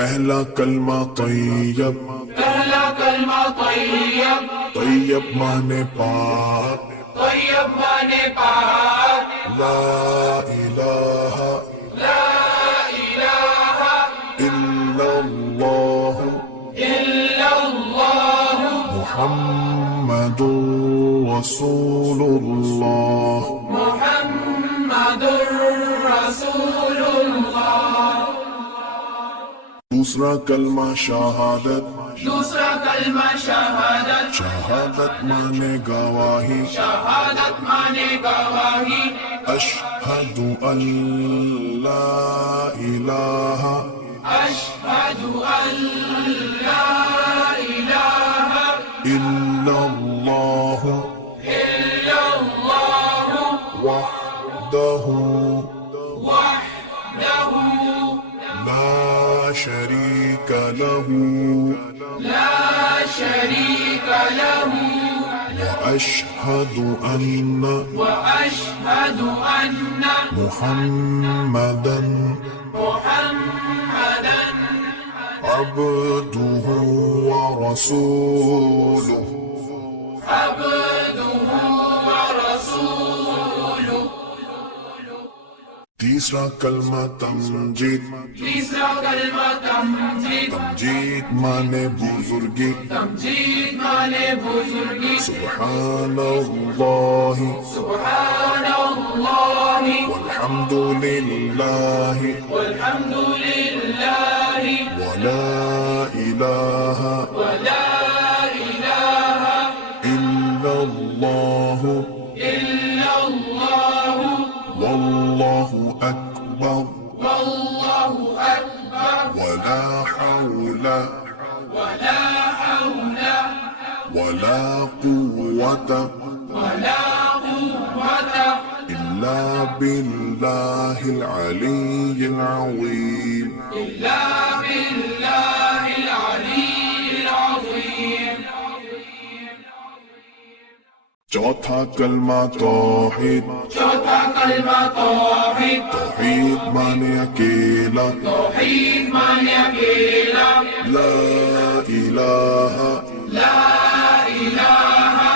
पहला कलमा तैयब, पहला कलमा तैयब, तैयब माने पाक, तैयब माने पाक। ला इलाहा ला इलाहा इल्लल्लाह इल्लल्लाह मुहम्मदुर रसूलुल्लाह। मुहम्मदुर रसूलुल्लाह। दूसरा कलमा शहादत, दूसरा कलमा शहादत, शहादत माने गवाही, शहादत माने गवाही। अशहदु अल्ला इलाहा अशहदु अल्ला इलाहा इल्लल्लाह इल्लल्लाह वहदहु वहदहु ला शरीक लहु ला शरीक लहु वअशहदु अन्ना वअशहदु अन्ना मुहम्मदन मुहम्मदन अब्दुहु व रसूलुहु। अब्दुहु व रसूलुहु। तीसरा कलमा तमजीद, तीसरा कलमा तमजीद, तमजीद माने बुजुर्गी, तमजीद माने बुजुर्गी। सुब्हानल्लाहि सुब्हानल्लाहि वल्हम्दुलिल्लाहि वल्हम्दुलिल्लाहि वला इलाहा वला इलाहा इल्लल्लाह इल्लल्लाह वल्लाहु अकबर वल्लाहु अकबर वला हौला वला हौला वला कुव्वता वला कुव्वता इल्ला बिल्लाहिल अलिय्यिल अज़ीम। इल्ला बिल्लाहिल अलिय्यिल अज़ीम। चौथा कलमा तौहीद, चौथा कलमा तौहीद, तौहीद माने अकेला, तौहीद माने अकेला। ला इलाहा ला इलाहा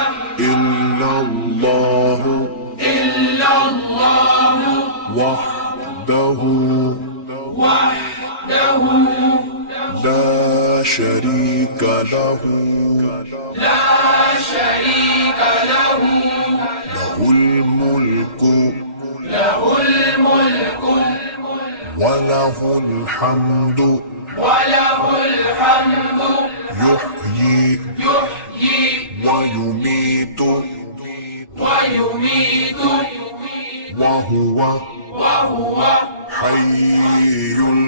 इल्लल्लाह इल्लल्लाह वहदहु वहदहु ला शरीक लहु ला शरीक लहु लहुल मुल्कु लहुल मुल्कु वलहुल हम्दु वलहुल हम्दु युह्यी युह्यी वयुमीतु वयुमीतु वहुव वहुव हय्युल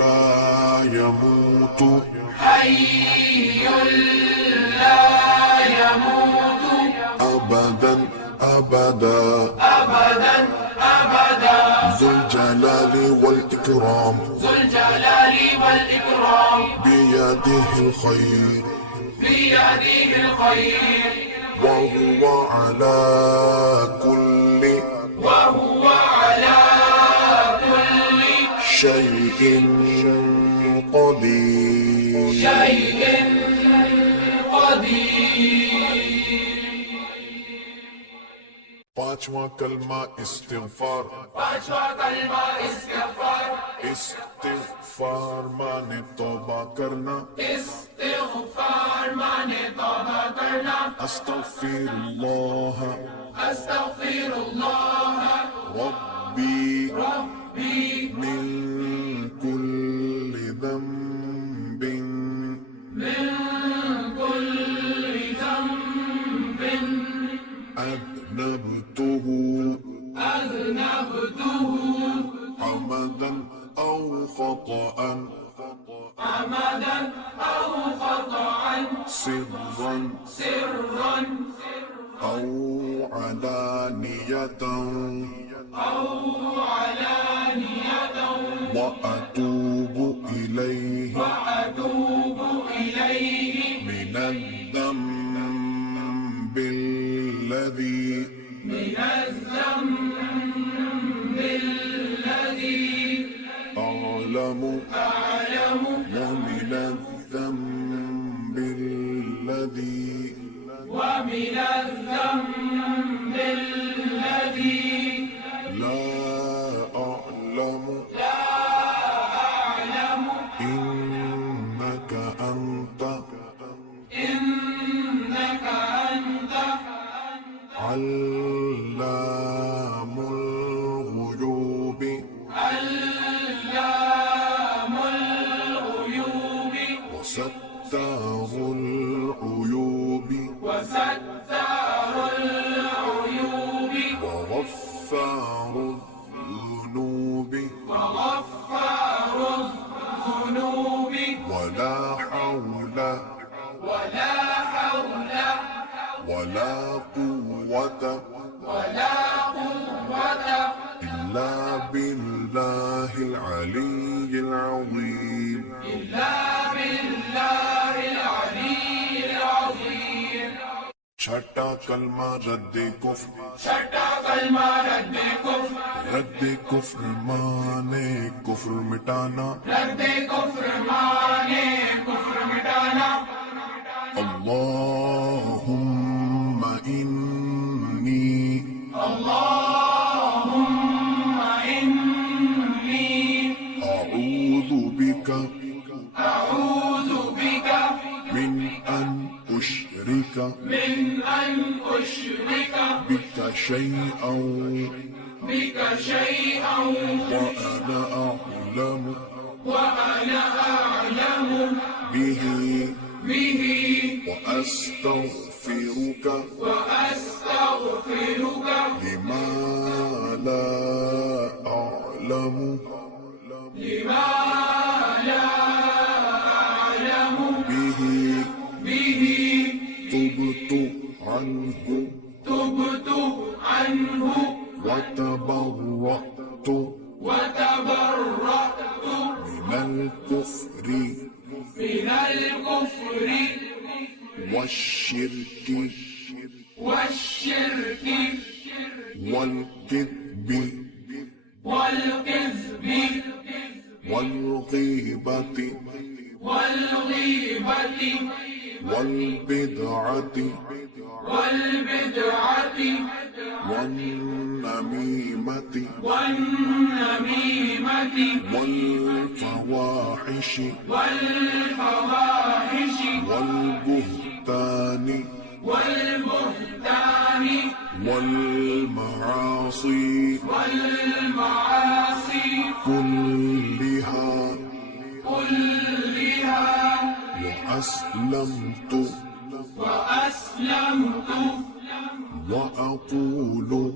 ला यमूतु हय्युल ला यमूतु अबदन अबदा अबदन अबदा ज़ुल जलालि वल इकराम ذو الجلال والإكرام बियदिहिल खैर بيده الخير وهو على كل وهو على كل شيء قدير। شيء قدير। पांचवा कलमा इस्तिग़फ़ार, पांचवा कलमा इस्तिग़फ़ार, इस्तिग़फ़ार माने तौबा करना, इस्तिग़फ़ार माने तौबा करना। अस्तग़फ़िरुल्लाह अस्तग़फ़िरुल्लाह रब्बी रब्बी मिन कुल्लि ज़ंबिन من كل ذنب أذنبته أذنبته عمدا أو خطأ عمدا أو خطأ سرا سرا أو علانية أو علانية وأتوب إليه وأتوب إليه من الذنب الذي من الذنب الذي أعلم أعلم إنك أنت علام الغيوب وستار العيوب وغفار الذنوب ولا حول ولا قوة إلا بالله العلي العظيم छठा कलमा रद्द कुफ्र रद्द कुफ्र माने कुफ्र मिटाना अल्लाहुम्मा इन्नी अऊज़ु बिका من أن أشرك بك شيئا وأنا أعلم به وأستغفرك لما لا أعلم به تبت عنه وتبرأت من الكفر والشرك والكذب والغيبة والبدعة والنميمة والفواحش والبهتان والمعاصي كلها وأسلمت وأقول